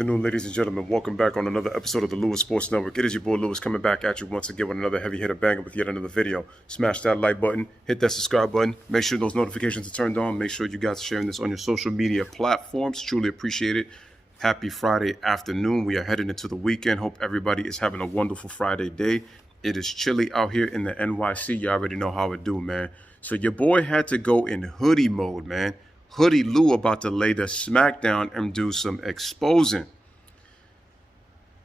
Afternoon, ladies and gentlemen. Welcome back on another episode of the Lewis Sports Network. It is your boy Lewis coming back at you once again with another heavy hitter banger with yet another video. Smash that like button, hit that subscribe button, make sure those notifications are turned on. Make sure you guys are sharing this on your social media platforms. Truly appreciate it. Happy Friday afternoon. We are heading into the weekend. Hope everybody is having a wonderful Friday day. It is chilly out here in the NYC. You already know how it do, man. So your boy had to go in hoodie mode, man. Hoodie Lou about to lay the smackdown and do some exposing.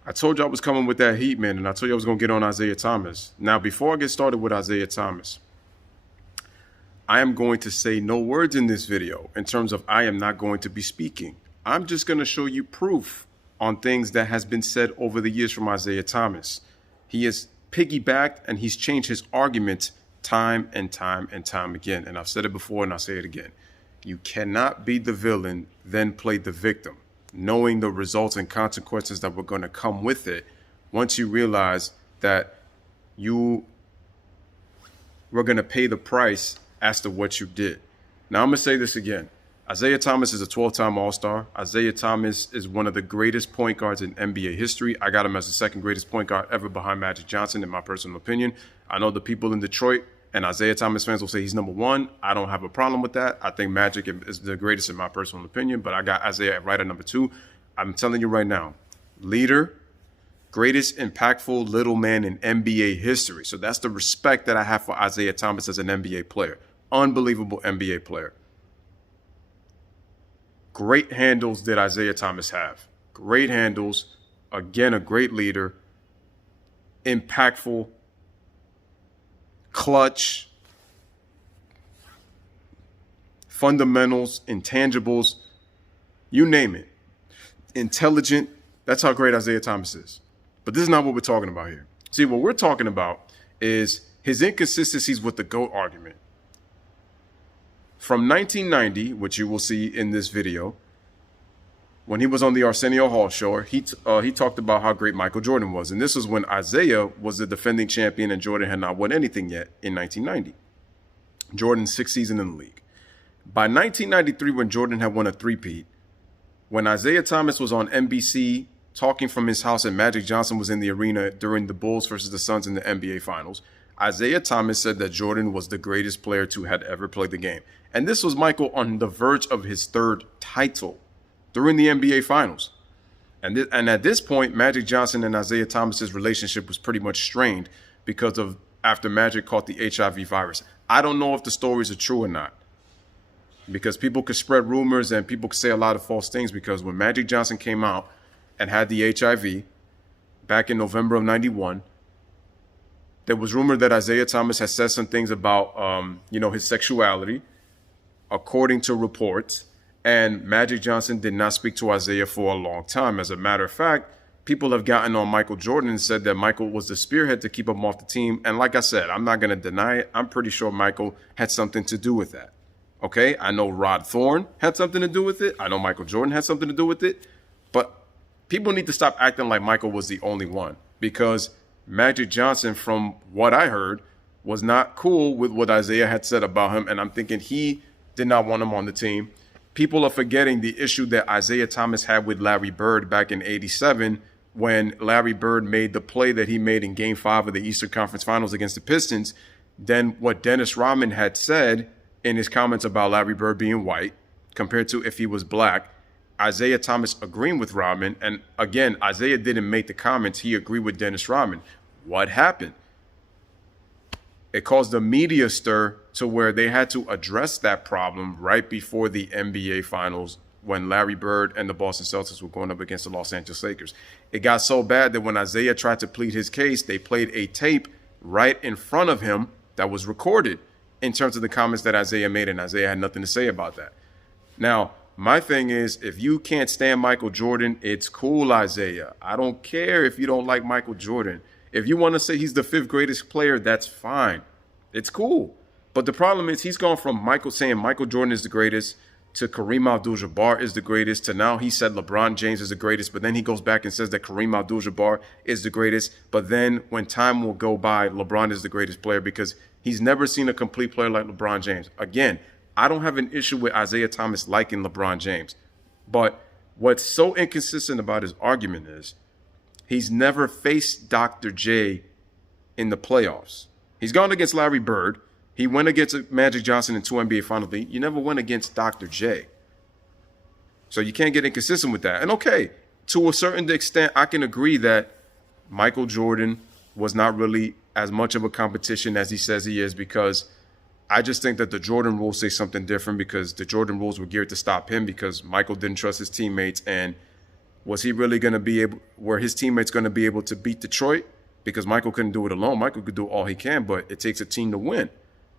I told you I was coming with that heat, man, and I told you I was going to get on Isiah Thomas. Now, before I get started with Isiah Thomas, I am going to say no words in this video in terms of I am not going to be speaking. I'm just going to show you proof on things that has been said over the years from Isiah Thomas. He has piggybacked and he's changed his arguments time and time and time again. And I've said it before and I'll say it again. You cannot be the villain, then play the victim, knowing the results and consequences that were going to come with it once you realize that you were going to pay the price as to what you did. Now, I'm going to say this again. Isiah Thomas is a 12-time All-Star. Isiah Thomas is one of the greatest point guards in NBA history. I got him as the second greatest point guard ever behind Magic Johnson, in my personal opinion. I know the people in Detroit and Isiah Thomas fans will say he's number one. I don't have a problem with that. I think Magic is the greatest in my personal opinion, but I got Isiah right at number two. I'm telling you right now, leader, greatest impactful little man in NBA history. So that's the respect that I have for Isiah Thomas as an NBA player. Unbelievable NBA player. Great handles did Isiah Thomas have. Great handles. Again, a great leader. Impactful. Clutch, fundamentals, intangibles, you name it. Intelligent. That's how great Isiah Thomas is. But this is not what we're talking about here. See, what we're talking about is his inconsistencies with the GOAT argument. From 1990, which you will see in this video, when he was on the Arsenio Hall show, he talked about how great Michael Jordan was. And this was when Isiah was the defending champion and Jordan had not won anything yet in 1990. Jordan's sixth season in the league. By 1993, when Jordan had won a three-peat, when Isiah Thomas was on NBC talking from his house and Magic Johnson was in the arena during the Bulls versus the Suns in the NBA Finals, Isiah Thomas said that Jordan was the greatest player to had ever played the game. And this was Michael on the verge of his third title during the NBA Finals. And at this point, Magic Johnson and Isiah Thomas's relationship was pretty much strained because of after Magic caught the HIV virus. I don't know if the stories are true or not, because people could spread rumors and people could say a lot of false things, because when Magic Johnson came out and had the HIV back in November of 91, there was rumor that Isiah Thomas had said some things about, his sexuality, according to reports. And Magic Johnson did not speak to Isiah for a long time. As a matter of fact, people have gotten on Michael Jordan and said that Michael was the spearhead to keep him off the team. And like I said, I'm not going to deny it. I'm pretty sure Michael had something to do with that. Okay, I know Rod Thorne had something to do with it. I know Michael Jordan had something to do with it. But people need to stop acting like Michael was the only one, because Magic Johnson, from what I heard, was not cool with what Isiah had said about him. And I'm thinking he did not want him on the team. People are forgetting the issue that Isiah Thomas had with Larry Bird back in '87 when Larry Bird made the play that he made in Game 5 of the Eastern Conference Finals against the Pistons. Then what Dennis Rodman had said in his comments about Larry Bird being white compared to if he was black, Isiah Thomas agreeing with Rodman. And again, Isiah didn't make the comments. He agreed with Dennis Rodman. What happened? It caused a media stir to where they had to address that problem right before the NBA Finals when Larry Bird and the Boston Celtics were going up against the Los Angeles Lakers. It got so bad that when Isiah tried to plead his case, they played a tape right in front of him that was recorded in terms of the comments that Isiah made, and Isiah had nothing to say about that. Now, my thing is, if you can't stand Michael Jordan, it's cool, Isiah. I don't care if you don't like Michael Jordan. If you want to say he's the fifth greatest player, that's fine. It's cool. But the problem is he's gone from saying Michael Jordan is the greatest to Kareem Abdul-Jabbar is the greatest to now he said LeBron James is the greatest. But then he goes back and says that Kareem Abdul-Jabbar is the greatest. But then when time will go by, LeBron is the greatest player because he's never seen a complete player like LeBron James. Again, I don't have an issue with Isiah Thomas liking LeBron James. But What's so inconsistent about his argument is he's never faced Dr. J in the playoffs. He's gone against Larry Bird. He went against Magic Johnson in 2 NBA Finals. You never went against Dr. J. So you can't get inconsistent with that. And okay, to a certain extent, I can agree that Michael Jordan was not really as much of a competition as he says he is, because I just think that the Jordan rules say something different, because the Jordan rules were geared to stop him because Michael didn't trust his teammates. And was he really going to be able, were his teammates going to be able to beat Detroit? Because Michael couldn't do it alone. Michael could do all he can, but it takes a team to win.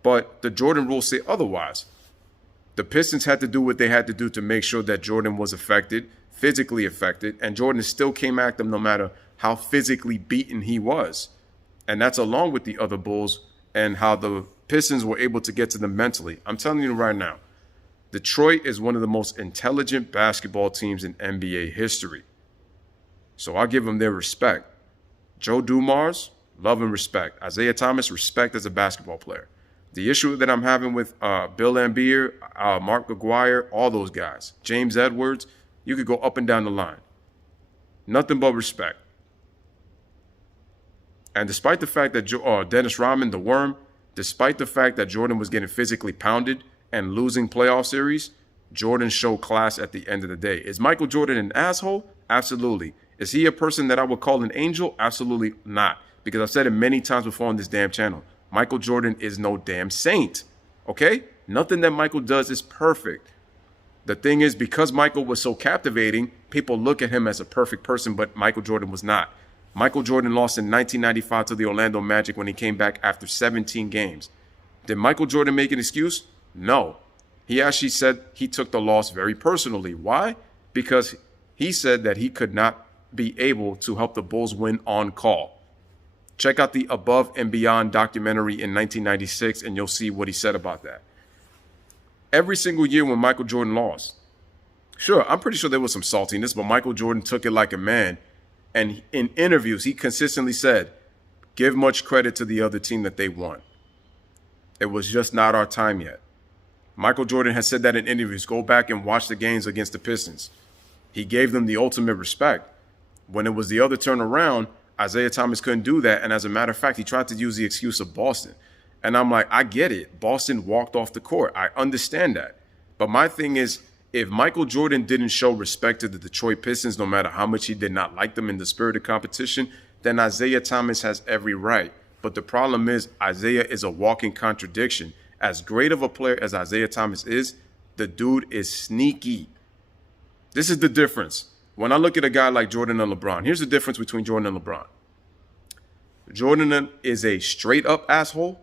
But the Jordan rules say otherwise. The Pistons had to do what they had to do to make sure that Jordan was affected, physically affected, and Jordan still came at them no matter how physically beaten he was. And that's along with the other Bulls and how the Pistons were able to get to them mentally. I'm telling you right now, Detroit is one of the most intelligent basketball teams in NBA history. So I'll give them their respect. Joe Dumars, love and respect. Isiah Thomas, respect as a basketball player. The issue that I'm having with Bill Laimbeer, Mark McGuire, all those guys, James Edwards, you could go up and down the line. Nothing but respect. And despite the fact that Dennis Rodman, the Worm, despite the fact that Jordan was getting physically pounded and losing playoff series, Jordan showed class at the end of the day. Is Michael Jordan an asshole? Absolutely. Is he a person that I would call an angel? Absolutely not. Because I've said it many times before on this damn channel. Michael Jordan is no damn saint. Okay? Nothing that Michael does is perfect. The thing is, because Michael was so captivating, people look at him as a perfect person, but Michael Jordan was not. Michael Jordan lost in 1995 to the Orlando Magic when he came back after 17 games. Did Michael Jordan make an excuse? No. He actually said he took the loss very personally. Why? Because he said that he could not be able to help the Bulls win on call. Check out the Above and Beyond documentary in 1996, and you'll see what he said about that. Every single year when Michael Jordan lost, sure, I'm pretty sure there was some saltiness, but Michael Jordan took it like a man. And in interviews, he consistently said, give much credit to the other team that they won. It was just not our time yet. Michael Jordan has said that in interviews. Go back and watch the games against the Pistons. He gave them the ultimate respect. When it was the other turn around, Isiah Thomas couldn't do that. And as a matter of fact, he tried to use the excuse of Boston. And I'm like, I get it. Boston walked off the court. I understand that. But my thing is, if Michael Jordan didn't show respect to the Detroit Pistons, no matter how much he did not like them in the spirit of competition, then Isiah Thomas has every right. But the problem is, Isiah is a walking contradiction. As great of a player as Isiah Thomas is, the dude is sneaky. This is the difference. When I look at a guy like Jordan and LeBron, here's the difference between Jordan and LeBron. Jordan is a straight up asshole,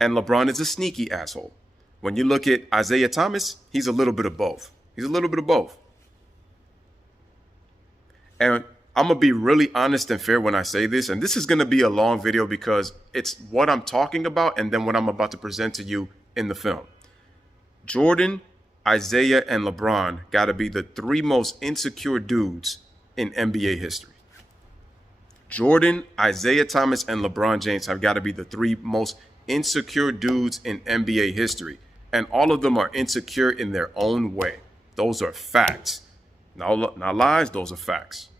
and LeBron is a sneaky asshole. When you look at Isiah Thomas, he's a little bit of both. He's a little bit of both. And I'm going to be really honest and fair when I say this. And this is going to be a long video because it's what I'm talking about and then what I'm about to present to you in the film. Jordan, Isiah, and LeBron got to be the three most insecure dudes in NBA history. Jordan, Isiah Thomas, and LeBron James have got to be the three most insecure dudes in NBA history. And all of them are insecure in their own way. Those are facts. Not lies, those are facts.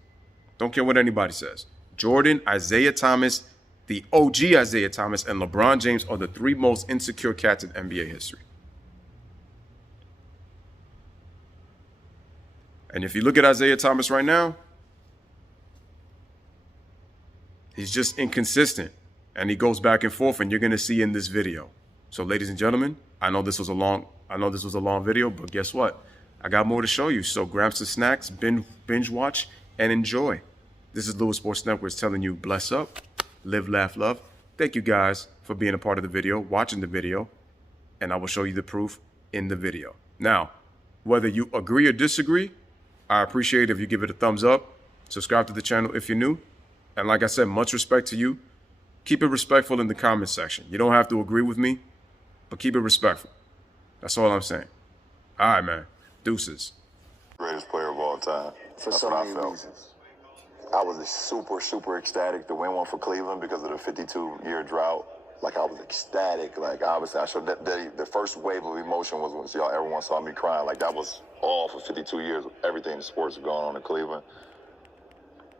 Don't care what anybody says. Jordan, Isiah Thomas, the OG Isiah Thomas, and LeBron James are the three most insecure cats in NBA history. And if you look at Isiah Thomas right now, he's just inconsistent. And he goes back and forth, and you're going to see in this video. So, ladies and gentlemen, I know this was a long video, but guess what? I got more to show you. So grab some snacks, binge watch, and enjoy. This is Lewis Sports Network telling you, bless up, live, laugh, love. Thank you guys for being a part of the video, watching the video, and I will show you the proof in the video. Now, whether you agree or disagree, I appreciate if you give it a thumbs up, subscribe to the channel if you're new, and like I said, much respect to you. Keep it respectful in the comment section. You don't have to agree with me, but keep it respectful. That's all I'm saying. All right, man. Deuces. Greatest player of all time. For so many reasons. I was super ecstatic to win one for Cleveland because of the 52-year drought. like I was ecstatic. Like obviously, I showed that the first wave of emotion was when y'all everyone saw me crying. Like that was all for 52 years. Everything in sports was going on in Cleveland.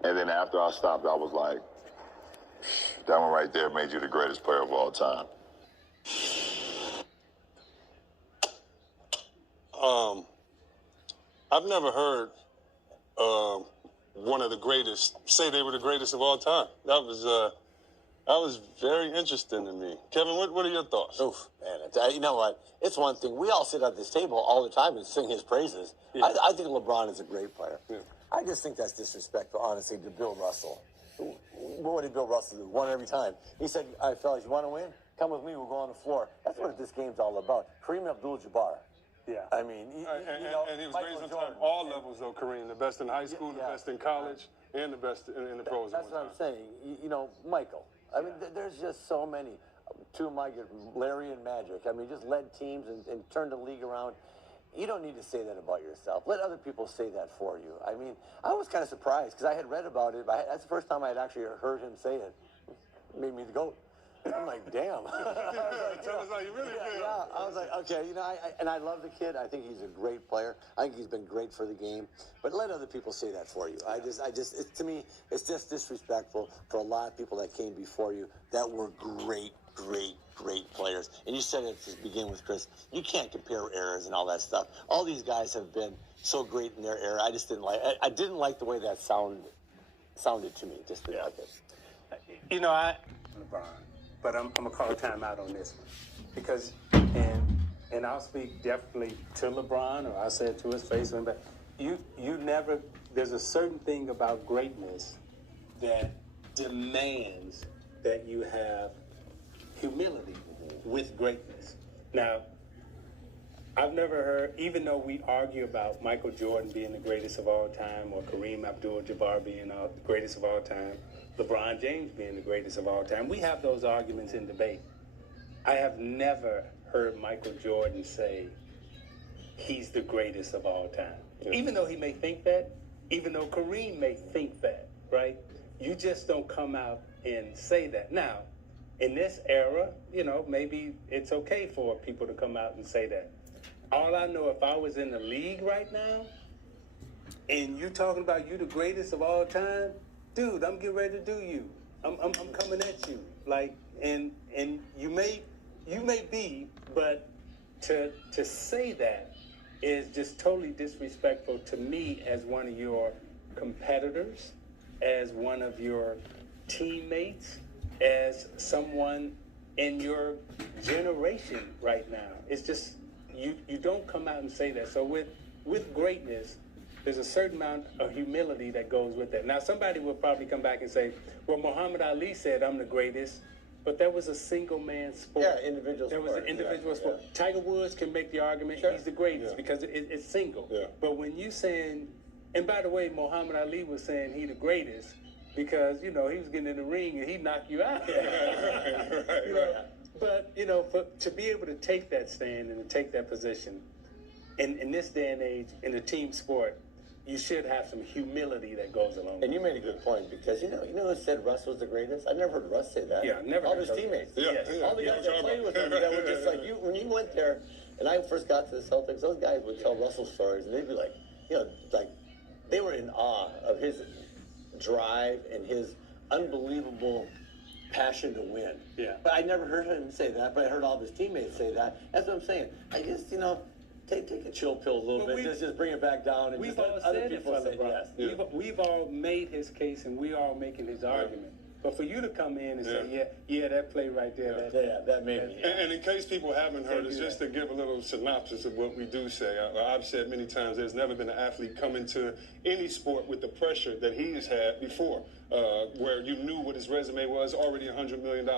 And then after I stopped, I was like, that one right there made you the greatest player of all time. I've never heard one of the greatest say they were the greatest of all time. That was very interesting to me. Kevin, what are your thoughts? Oof, man. You know what? It's one thing. We all sit at this table all the time and sing his praises. Yeah. I think LeBron is a great player. Yeah. I just think that's disrespectful, honestly, to Bill Russell. What did Bill Russell do? Won every time. He said, all right, fellas, you want to win? Come with me. We'll go on the floor. That's what this game's all about. Kareem Abdul-Jabbar. Yeah. I mean, and he was great on top all levels, though, Kareem. The best in high school, the best in college, and the best in the pros. That's what I'm saying. Michael. I mean, there's just so many. Two of my good, Larry and Magic. I mean, just led teams and turned the league around. You don't need to say that about yourself. Let other people say that for you. I mean, I was kind of surprised because I had read about it. That's the first time I had actually heard him say it. It made me the GOAT. I'm like, damn. Tell us how you really feel. Yeah, I was like, okay, I love the kid. I think he's a great player. I think he's been great for the game. But let other people say that for you. To me, it's just disrespectful for a lot of people that came before you that were great players. And you said it to begin with, Chris. You can't compare eras and all that stuff. All these guys have been so great in their era. I just didn't like. I didn't like the way that sounded to me. Just didn't like it. LeBron. But I'm going to call a timeout on this one. Because, and I'll speak definitely to LeBron, or I'll say it to his face, but you never, there's a certain thing about greatness that demands that you have humility with greatness. Now, I've never heard, even though we argue about Michael Jordan being the greatest of all time, or Kareem Abdul-Jabbar being the greatest of all time, LeBron James being the greatest of all time, we have those arguments in debate. I have never heard Michael Jordan say he's the greatest of all time. Yeah. Even though he may think that, even though Kareem may think that, right? You just don't come out and say that. Now, in this era, maybe it's okay for people to come out and say that. All I know, if I was in the league right now, and you talking about you the greatest of all time, dude, I'm getting ready to do you. I'm coming at you. Like, and you may be, but to say that is just totally disrespectful to me as one of your competitors, as one of your teammates, as someone in your generation right now. It's just, you don't come out and say that. So with greatness, there's a certain amount of humility that goes with that. Now, somebody will probably come back and say, well, Muhammad Ali said I'm the greatest, but that was a single man sport. Yeah, individual sport. That was an individual sport. Yeah. Tiger Woods can make the argument he's the greatest because it's single. Yeah. But when you saying, and by the way, Muhammad Ali was saying he the greatest because, he was getting in the ring and he knocked you out. But, to be able to take that stand and to take that position, in this day and age, in a team sport, you should have some humility that goes along. And you made a good point because you know who said Russ was the greatest? I never heard Russ say that. Yeah, never. All his teammates. All the guys that played with him that were just like you. When you went there, and I first got to the Celtics, those guys would tell Russell stories, and they'd be like, like they were in awe of his drive and his unbelievable passion to win. Yeah. But I never heard him say that. But I heard all of his teammates say that. That's what I'm saying. I just Take a chill pill a little bit. Just bring it back down. And we've just all let other said people it, say yes. Yeah. We've all made his case, and we all making his argument. But for you to come in and say, that play right there, that made me. And in case people haven't heard, it's just to give a little synopsis of what we do say. I've said many times, there's never been an athlete come into any sport with the pressure that he's had before, where you knew what his resume was, already $100 million.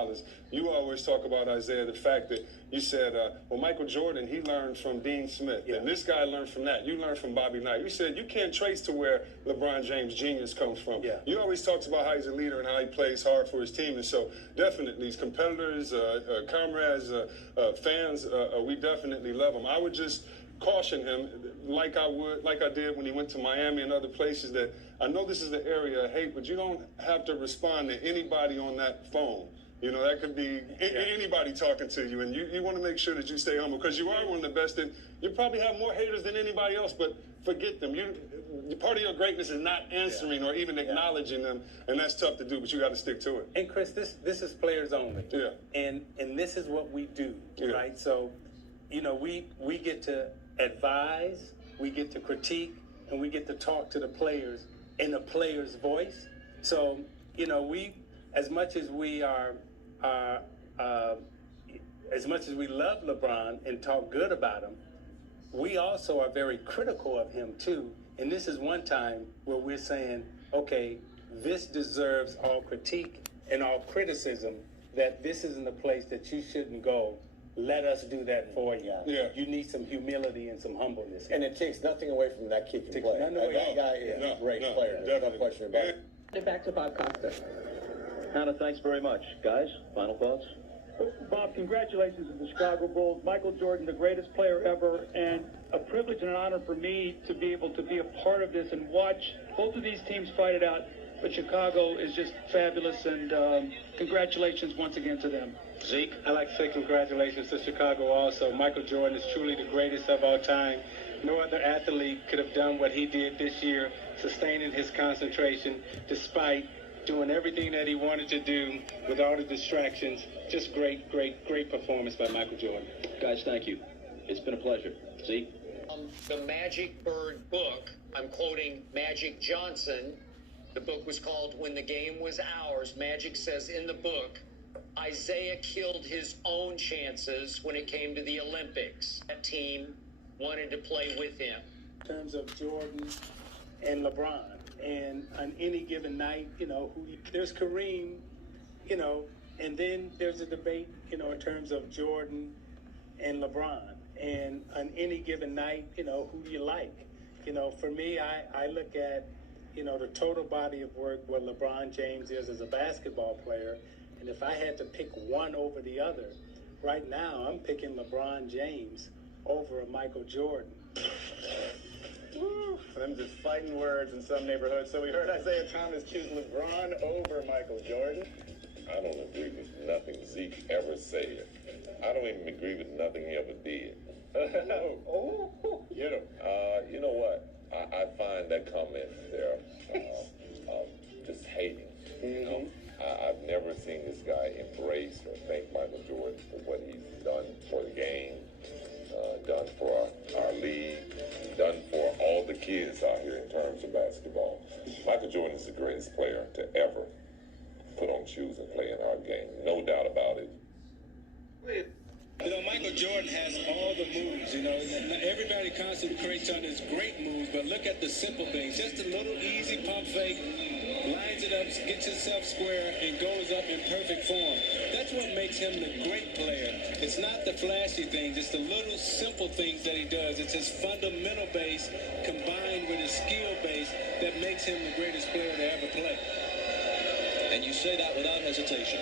You always talk about, Isiah, the fact that you said, well, Michael Jordan, he learned from Dean Smith, and this guy learned from that. You learned from Bobby Knight. You said you can't trace to where LeBron James' genius comes from. Yeah. You always talks about how he's a leader and how he plays hard for his team, and so definitely these competitors, comrades, fans, we definitely love him. I would just caution him, like I did when he went to Miami and other places, that I know this is the area of hate, but you don't have to respond to anybody on that phone You know, that could be anybody talking to you, and you want to make sure that you stay humble because you are one of the best, and you probably have more haters than anybody else, but forget them. Part of your greatness is not answering or even acknowledging them, and that's tough to do, but you got to stick to it. And Chris, this is players only. Yeah. And this is what we do, right? So, you know, we get to advise, we get to critique, and we get to talk to the players in the player's voice. So, you know, as much as we as much as we love LeBron and talk good about him, we also are very critical of him too. And this is one time where we're saying, okay, this deserves all critique and all criticism, that this isn't a place that you shouldn't go. Let us do that for you. Yeah. You need some humility and some humbleness. And it takes nothing away from that kid can play. nothing away. That guy is a great player. There's no question about it. Back to Bob Costa. Hannah, thanks very much. Guys, final thoughts? Bob, congratulations to the Chicago Bulls. Michael Jordan, the greatest player ever, and a privilege and an honor for me to be able to be a part of this and watch both of these teams fight it out. But Chicago is just fabulous, and congratulations once again to them. Zeke? I'd like to say congratulations to Chicago also. Michael Jordan is truly the greatest of all time. No other athlete could have done what he did this year, sustaining his concentration despite doing everything that he wanted to do with all the distractions. Just great performance by Michael Jordan. Guys, thank you. It's been a pleasure. Zeke? The Magic Bird book, I'm quoting Magic Johnson. The book was called When the Game Was Ours. Magic says in the book, Isiah killed his own chances when it came to the Olympics. That team wanted to play with him. In terms of Jordan and LeBron, and on any given night, you know, there's Kareem, you know, and then there's a debate, you know, in terms of Jordan and LeBron. And on any given night, you know, who do you like? You know, for me, I look at, you know, the total body of work where LeBron James is as a basketball player. And if I had to pick one over the other, right now I'm picking LeBron James over a Michael Jordan. Woo, them just fighting words in some neighborhoods. So we heard Isiah Thomas choose LeBron over Michael Jordan. I don't agree with nothing Zeke ever said. I don't even agree with nothing he ever did. Get him. You know what? I find that comment there just hating. You know? I've never seen this guy embrace or thank Michael Jordan for what he's done for the game, done for our league, done for all the kids out here in terms of basketball. Michael Jordan is the greatest player to ever put on shoes and play in our game. No doubt about it. You know, Michael Jordan has all the moves, you know. Everybody concentrates on his great moves, but look at the simple things. Just a little easy pump fake, lines it up, gets himself square, and goes up in perfect form. That's what makes him the great player. It's not the flashy things. It's the little simple things that he does. It's his fundamental base combined with his skill base that makes him the greatest player to ever play. And you say that without hesitation.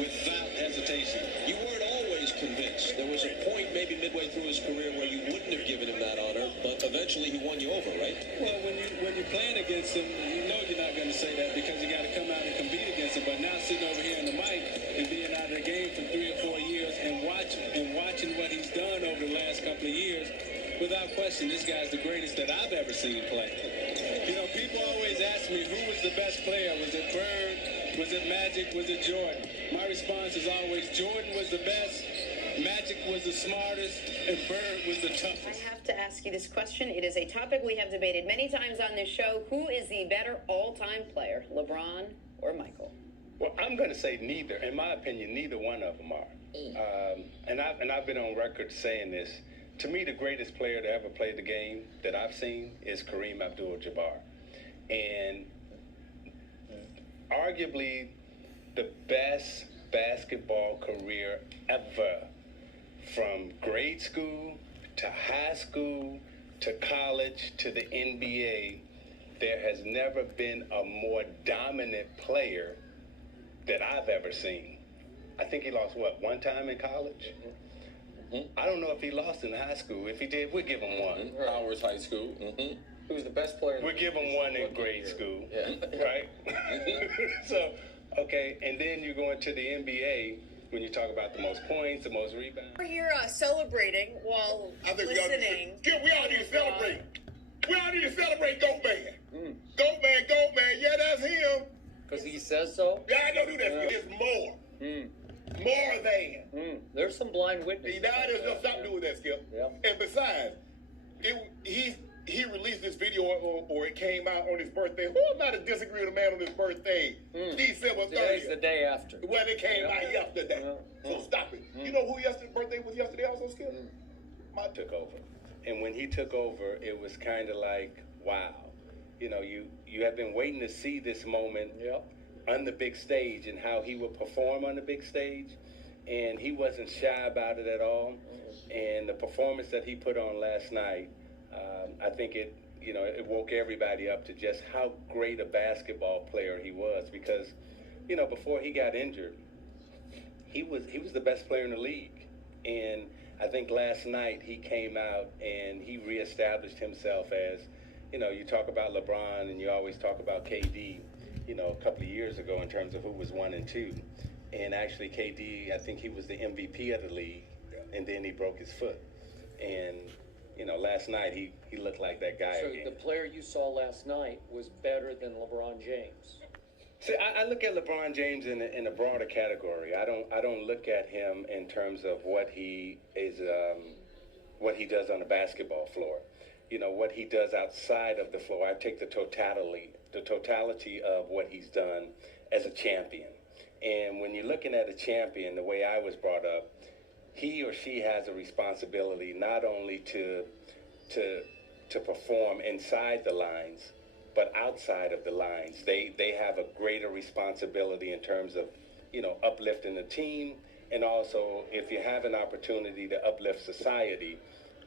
Without hesitation. You weren't always convinced. There was a point maybe midway through his career where you wouldn't have given him that honor, but eventually he won you over, right? Well, when you're playing against him, you know you're not going to say that because you got to come out and compete against him. But now sitting over here in the mic and being out of the game for 3 or 4 years and watching what he's done over the last couple of years, without question, this guy's the greatest that I've ever seen play. You know, people always ask me who was the best player. Was it Bird? Was it Magic? Was it Jordan? My response is always Jordan was the best, Magic was the smartest, and Bird was the toughest. I have to ask you this question. It is a topic we have debated many times on this show. Who is the better all-time player, LeBron or Michael? Well, I'm going to say neither. In my opinion, neither one of them are. And I've been on record saying this. To me, the greatest player to ever play the game that I've seen is Kareem Abdul-Jabbar. And arguably the best basketball career ever, from grade school to high school to college to the NBA. There has never been a more dominant player that I've ever seen. I think he lost, one time in college? I don't know if he lost in high school. If he did, we'll give him one. Howard's high school. Who's the best player? We'll give him one in grade school, Yeah. right? So, Okay, and then you go into the NBA when you talk about the most points, the most rebounds. We're here celebrating while listening. We all need to celebrate. We all need to celebrate Goat Man. Goat Man. Yeah, that's him. Because he says so? Yeah, I don't do that. It's more. More than. There's some blind witnesses. Now there's no stop doing that, Skip. Yeah. And besides, he released this video or it came out on his birthday. Who am I to disagree with a man on his birthday? December 30th. Today's the day after. Well, it came out yesterday. So stop it. You know who yesterday's birthday was yesterday also, Skip? Mike took over. And when he took over, it was kind of like, wow. You know, you have been waiting to see this moment on the big stage and how he would perform on the big stage. And he wasn't shy about it at all. And the performance that he put on last night, I think it woke everybody up to just how great a basketball player he was. Because, you know, before he got injured, he was the best player in the league. And I think last night he came out and he reestablished himself as, you know, you talk about LeBron and you always talk about KD, you know, a couple of years ago in terms of who was 1 and 2. And actually KD, I think he was the MVP of the league, and then he broke his foot. And, you know, last night he looked like that guy So again. the player you saw last night was better than LeBron James. See, I look at LeBron James in a broader category. I don't look at him in terms of what he is, what he does on the basketball floor. You know, what he does outside of the floor. I take the totality of what he's done as a champion. And when you're looking at a champion, the way I was brought up, he or she has a responsibility not only to perform inside the lines, but outside of the lines. They have a greater responsibility in terms of, you know, uplifting the team. And also, if you have an opportunity to uplift society,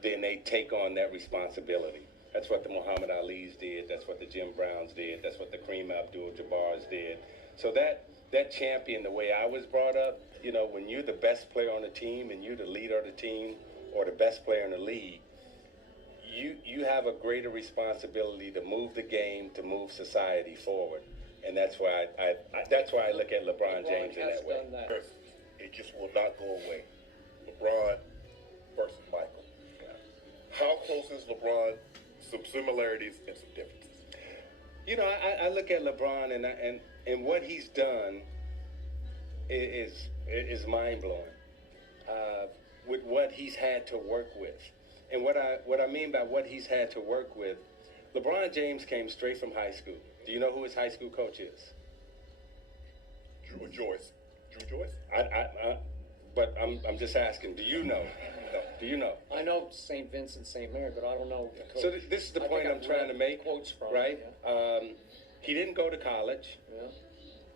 then they take on that responsibility. That's what the Muhammad Ali's did. That's what the Jim Browns did. That's what the Kareem Abdul-Jabbar's did. So that champion, the way I was brought up, you know, when you're the best player on the team and you're the leader of the team or the best player in the league, you have a greater responsibility to move the game, to move society forward. And that's why I look at LeBron James in that way. It just will not go away. LeBron versus Michael. How close is LeBron? Some similarities and some differences. You know, I look at LeBron and what he's done is mind blowing. With what he's had to work with, and what I mean by what he's had to work with, LeBron James came straight from high school. Do you know who his high school coach is? Drew Joyce. But I'm just asking. Do you know? Do you know? I know St. Vincent, St. Mary, but I don't know the coach. So this is the point I'm trying to make. Quotes from right? Yeah. He didn't go to college. Yeah.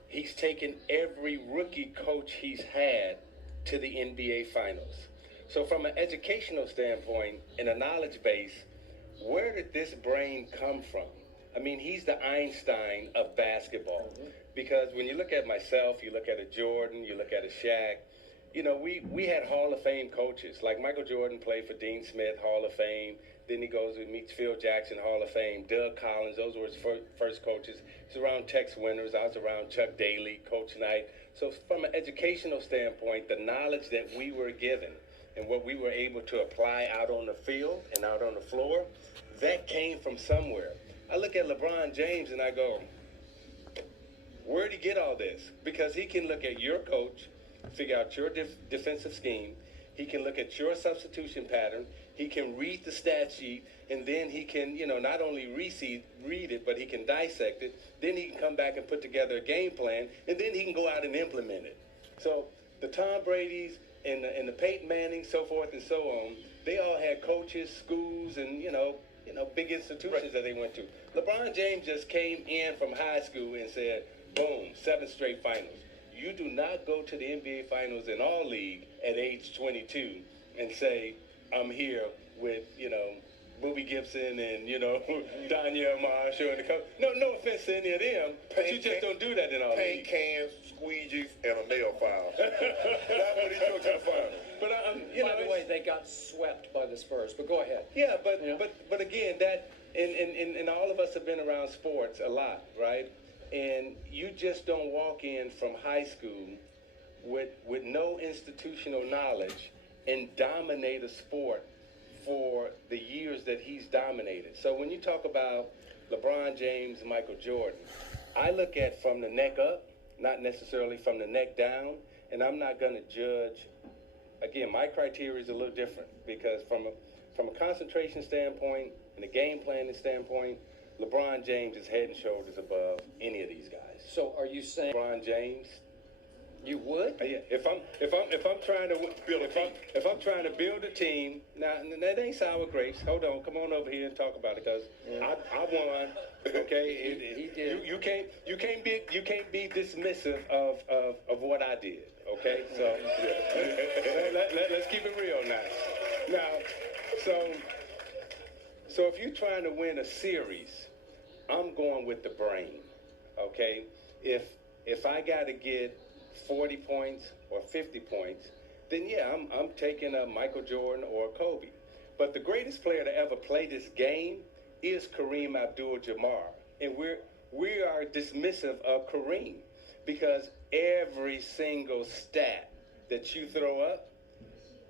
He's taken every rookie coach he's had to the NBA Finals. So from an educational standpoint and a knowledge base, where did this brain come from? I mean, he's the Einstein of basketball. Because when you look at myself, you look at a Jordan, you look at a Shaq, you know, we had Hall of Fame coaches. Like Michael Jordan played for Dean Smith, Hall of Fame. Then he goes and meets Phil Jackson, Hall of Fame. Doug Collins, those were his first coaches. He's around Tex Winters. I was around Chuck Daly, Coach Knight. So from an educational standpoint, the knowledge that we were given and what we were able to apply out on the field and out on the floor, that came from somewhere. I look at LeBron James and I go, where'd he get all this? Because he can look at your coach, figure out your defensive scheme. He can look at your substitution pattern. He can read the stat sheet, and then he can, you know, not only read it, but he can dissect it. Then he can come back and put together a game plan, and then he can go out and implement it. So the Tom Brady's and the Peyton Mannings, so forth and so on, they all had coaches, schools, and you know, big institutions that they went to. LeBron James just came in from high school and said, boom, 7 straight finals. You do not go to the NBA Finals in our league at age 22 and say, I'm here with, you know, Booby Gibson and, you know, Danielle Marshall and the coach. No offense to any of them, but you just don't do that in our league. Paint cans, squeegees, and a nail file. That's what he took to the final. But By the way, they got swept by the Spurs. But go ahead. Yeah, but again, that and all of us have been around sports a lot, right? And you just don't walk in from high school with no institutional knowledge and dominate a sport for the years that he's dominated. So when you talk about LeBron James and Michael Jordan, I look at from the neck up, not necessarily from the neck down, and I'm not going to judge. Again, my criteria is a little different because from a concentration standpoint and a game planning standpoint, LeBron James is head and shoulders above any of these guys. So are you saying LeBron James? You would? Yeah. If I'm trying to build a team, now that ain't sour grapes. Hold on, come on over here and talk about it, because I won. Okay, he did. You can't be dismissive of what I did. Okay, so let's keep it real now. So if you're trying to win a series, I'm going with the brain. Okay, if I got to get 40 points or 50 points, then yeah, I'm taking a Michael Jordan or a Kobe. But the greatest player to ever play this game is Kareem Abdul-Jabbar, and we are dismissive of Kareem because every single stat that you throw up,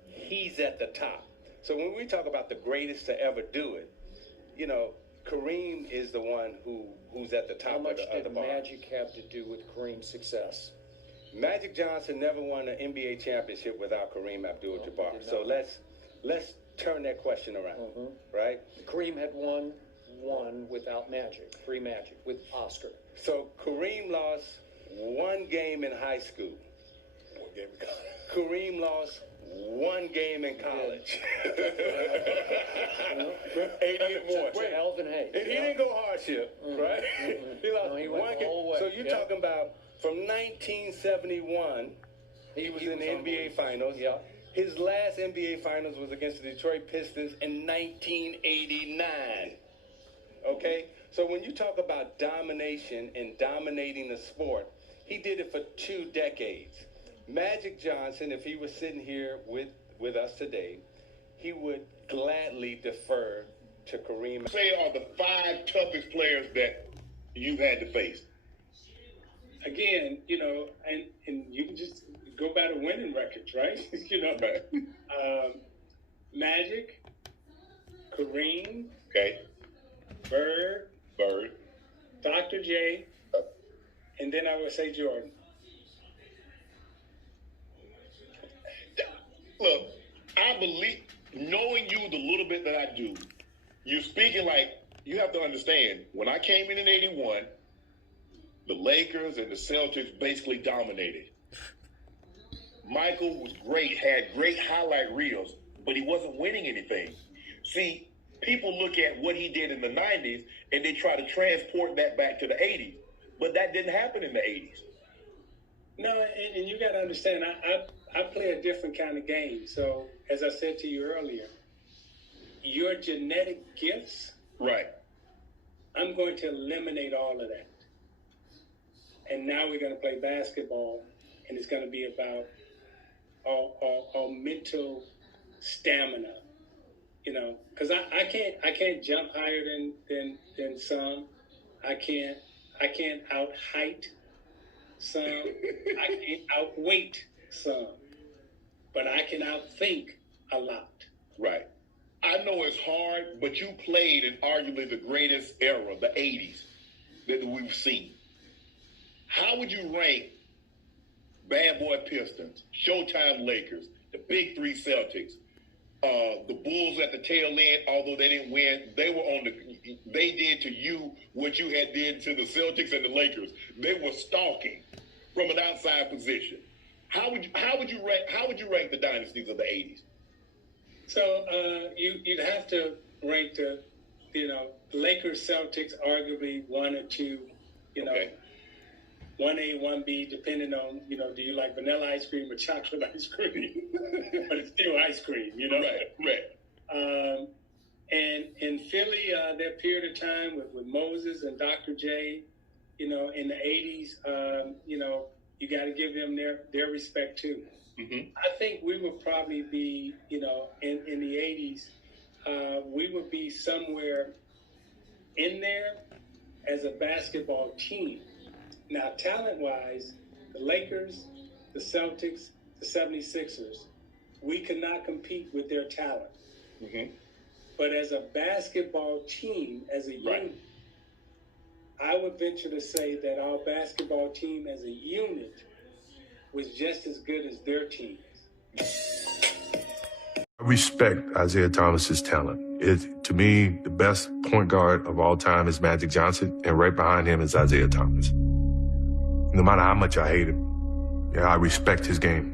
he's at the top. So when we talk about the greatest to ever do it, you know, Kareem is the one who's at the top How much of the did bar. Magic have to do with Kareem's success? Magic Johnson never won an NBA championship without Kareem Abdul-Jabbar. So let's turn that question around, right? Kareem had won one without Magic, pre-Magic, with Oscar. So Kareem lost one game in high school. One game in college. Kareem lost one game in college. 81. To Elvin Hayes. And he didn't go hardship, right? He lost he one went game. all the way. So you're talking about from 1971, he was in the NBA Finals. Yeah. His last NBA Finals was against the Detroit Pistons in 1989. Okay? So when you talk about domination and dominating the sport, he did it for 2 decades. Magic Johnson, if he was sitting here with us today, he would gladly defer to Kareem. Say are the 5 toughest players that you've had to face. Again, you know, and you can just go by the winning records, right? You know, Magic, Kareem, Okay. Bird, Dr. J, and then I would say Jordan. Look, I believe, knowing you the little bit that I do, you're speaking like, you have to understand, when I came in 81, the Lakers and the Celtics basically dominated. Michael was great, had great highlight reels, but he wasn't winning anything. See, people look at what he did in the 90s, and they try to transport that back to the 80s. But that didn't happen in the 80s. No, and you got to understand, I play a different kind of game. So, as I said to you earlier, your genetic gifts, right? I'm going to eliminate all of that. And now we're going to play basketball, and it's going to be about our mental stamina. You know, because I can't jump higher than some. I can't out height some. I can't outweight some. But I can outthink a lot. Right. I know it's hard, but you played in arguably the greatest era, the 80s, that we've seen. How would you rank Bad Boy Pistons, Showtime Lakers, the Big Three Celtics, the Bulls at the tail end, although they didn't win, they did to you what you had did to the Celtics and the Lakers. They were stalking from an outside position. How would you rank the dynasties of the 80s? So you'd have to rank the Lakers, Celtics, arguably 1 or 2, okay. 1A, 1B, depending on, do you like vanilla ice cream or chocolate ice cream? But it's still ice cream, Right. And in Philly, that period of time with Moses and Dr. J, in the 80s, you got to give them their respect too. Mm-hmm. I think we would probably be, in the 80s, we would be somewhere in there as a basketball team. Now, talent-wise, the Lakers, the Celtics, the 76ers, we could not compete with their talent. Mm-hmm. But as a basketball team, as a unit, I would venture to say that our basketball team as a unit was just as good as their teams. I respect Isiah Thomas's talent. To me, the best point guard of all time is Magic Johnson, and right behind him is Isiah Thomas. No matter how much I hate him, I respect his game.